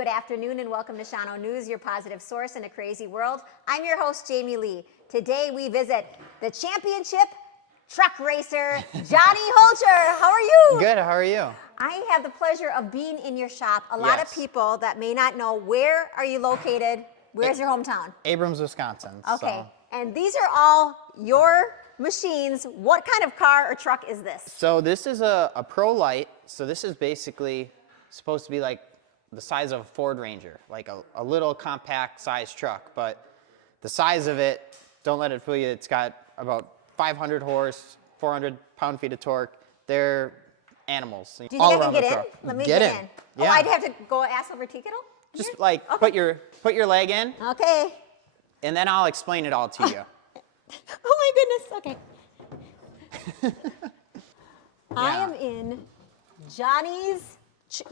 Good afternoon and welcome to Shawano News, your positive source in a crazy world. I'm your host, Jaime Lee. Today we visit the championship truck racer, Johnny Holtger. How are you? Good, how are you? I have the pleasure of being in your shop. A lot of people that may not know, where are you located? Where's your hometown? Abrams, Wisconsin. Okay, and these are all your machines. What kind of car or truck is this? So this is a Prolite. So this is basically supposed to be like the size of a Ford Ranger, like a little compact size truck, but the size of it, don't let it fool you, it's got about 500 horse, 400 pound-feet of torque. They're animals. Do you think I can get in? Let me get in. Yeah. Oh, I'd have to go ass over tea kettle? Just like put your leg in. Okay. And then I'll explain it all to you. Oh my goodness, okay. I am in Johnny's,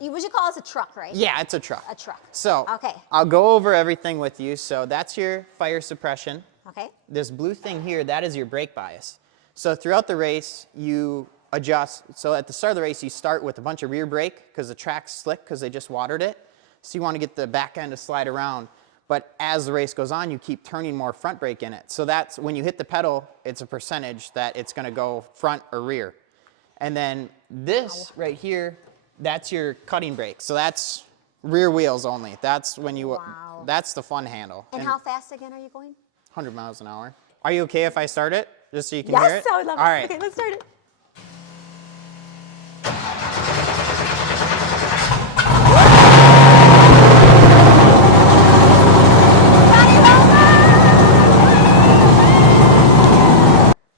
would you call this a truck, right? Yeah, it's a truck. A truck. So, okay. I'll go over everything with you. So that's your fire suppression. Okay. This blue thing here, that is your brake bias. So throughout the race, you adjust. So at the start of the race, you start with a bunch of rear brake because the track's slick because they just watered it. So you want to get the back end to slide around. But as the race goes on, you keep turning more front brake in it. So that's when you hit the pedal, it's a percentage that it's going to go front or rear. And then this right here, that's your cutting brake. So that's rear wheels only. That's when you, that's the fun handle. And how fast again are you going? 100 miles an hour. Are you okay if I start it? Just so you can hear it? Yes, I would love it. All right. Okay, let's start it.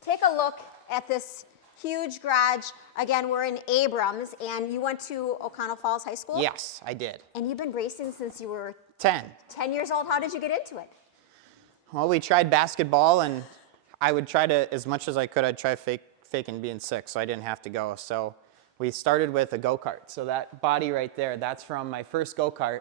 Take a look at this huge garage. Again, we're in Abrams, and you went to O'Connell Falls High School? Yes, I did. And you've been racing since you were 10. 10 years old. How did you get into it? Well, we tried basketball, and I would try to, as much as I could, I'd try faking being sick, so I didn't have to go. So we started with a go-kart. So that body right there, that's from my first go-kart.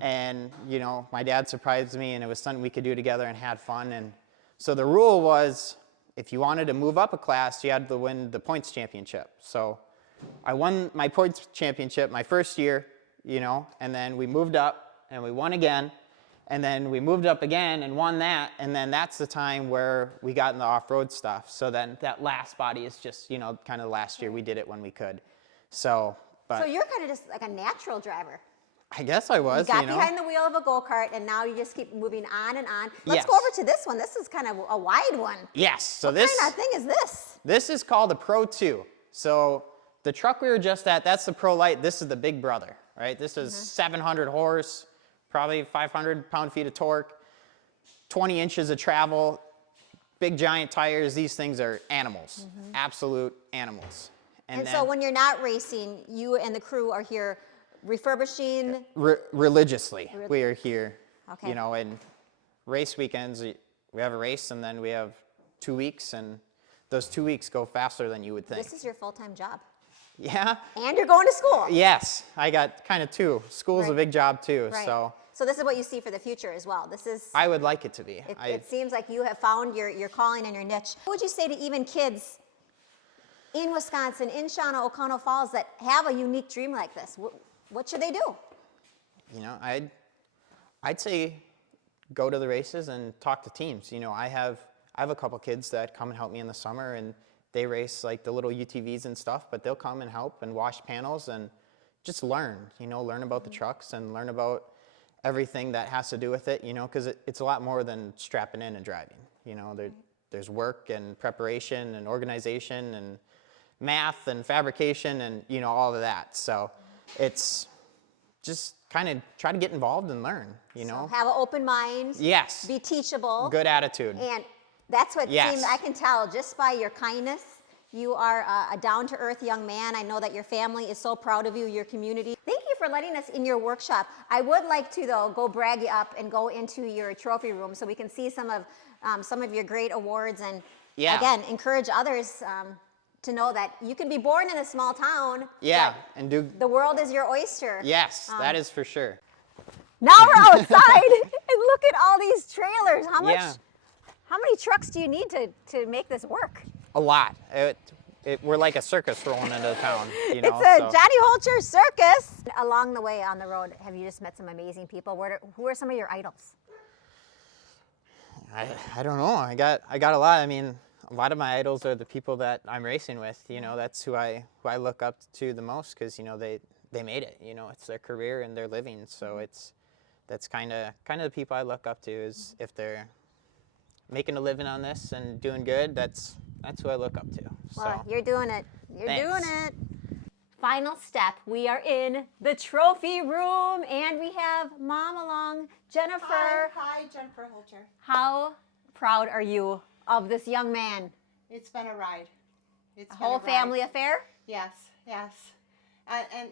And, you know, my dad surprised me, and it was something we could do together and had fun. And so the rule was, if you wanted to move up a class, you had to win the points championship. So I won my points championship my first year, you know, and then we moved up and we won again. And then we moved up again and won that. And then that's the time where we got in the off-road stuff. So then that last body is just, you know, kind of last year we did it when we could. So, but. So you're kind of just like a natural driver. I guess I was, you got behind the wheel of a go-kart, and now you just keep moving on and on. Let's go over to this one. This is kind of a wide one. Yes. So what kind of thing is this? This is called a Pro 2. So the truck we were just at, that's the Prolite. This is the big brother, right? This is 700 horse, probably 500 pound-feet of torque, 20 inches of travel, big giant tires. These things are animals, absolute animals. And so when you're not racing, you and the crew are here refurbishing? Religiously, we are here. Okay. You know, and race weekends, we have a race and then we have 2 weeks, and those 2 weeks go faster than you would think. This is your full-time job. Yeah. And you're going to school. Yes, I got kind of two. School's a big job too, right. So this is what you see for the future as well. This is. I would like it to be. It seems like you have found your calling and your niche. What would you say to even kids in Wisconsin, in Shawano, O'Connell Falls, that have a unique dream like this? What should they do? You know, I'd say go to the races and talk to teams. You know, I have a couple kids that come and help me in the summer, and they race like the little UTVs and stuff, but they'll come and help and wash panels and just learn, you know, learn about the trucks and learn about everything that has to do with it, you know, because it's a lot more than strapping in and driving. You know, there's work and preparation and organization and math and fabrication and, you know, all of that. So it's just kind of try to get involved and learn, you know. So have an open mind. Yes. Be teachable. Good attitude. And that's what seems, I can tell just by your kindness. You are a down-to-earth young man. I know that your family is so proud of you, your community. Thank you for letting us in your workshop. I would like to, though, go brag you up and go into your trophy room so we can see some of your great awards and, again, encourage others to know that you can be born in a small town. Yeah, and the world is your oyster. Yes, that is for sure. Now we're outside and look at all these trailers. How many trucks do you need to make this work? A lot. we're like a circus rolling into town, you know. It's a so. Johnny Holtger circus. Along the way on the road, have you just met some amazing people? Who are some of your idols? I don't know. I got a lot. I mean, a lot of my idols are the people that I'm racing with. You know, that's who I look up to the most because, you know, they made it. You know, it's their career and their living. So that's kind of the people I look up to is if they're making a living on this and doing good. That's who I look up to. So. Well, you're doing it. You're Thanks. doing it. Final step. We are in the trophy room, and we have Mom along, Jennifer. Hi, Jennifer Holtger. How proud are you of this young man? It's been a ride. It's A been whole a ride. family affair? Yes, yes. And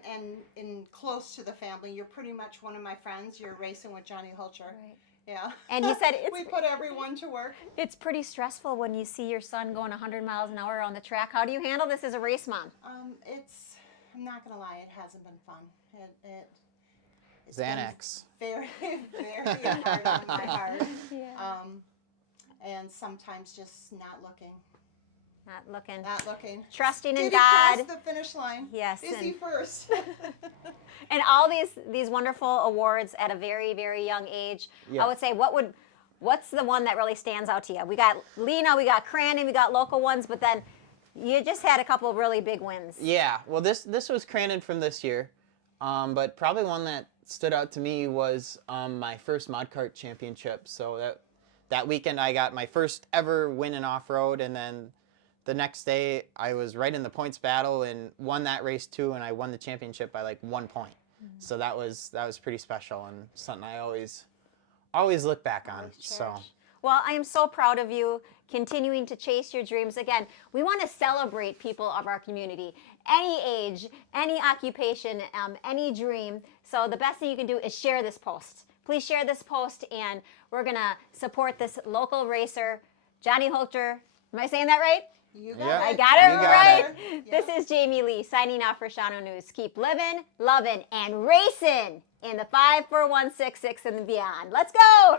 in close to the family, you're pretty much one of my friends. You're racing with Johnny Holtger. Right. Yeah. And he said we put everyone to work. it's pretty stressful when you see your son going 100 miles an hour on the track. How do you handle this as a race mom? I'm not gonna lie, it hasn't been fun. It's been Xanax. very, very hard on my heart. Yeah. And sometimes just not looking. Not looking. Not looking. Trusting in Did God. he cross the finish line? Yes. Is he first? And all these wonderful awards at a very, very young age. Yeah. I would say, what's the one that really stands out to you? We got Lena, we got Crandon, we got local ones, but then you just had a couple of really big wins. Yeah, well, this was Crandon from this year, but probably one that stood out to me was my first Mod Kart championship. So that weekend I got my first ever win in off-road, and then the next day I was right in the points battle and won that race too, and I won the championship by like 1 point. So that was pretty special and something I always look back on. So. Well, I am so proud of you continuing to chase your dreams. Again, we want to celebrate people of our community, any age, any occupation, any dream. So the best thing you can do is share this post. Please share this post, and we're going to support this local racer, Johnny Holtger. Am I saying that right? You got Yeah. it. I got it You got right. it. This is Jaime Lee signing off for Shawano News. Keep living, loving, and racing in the 5, 4, 1, 6, 6 and beyond. Let's go!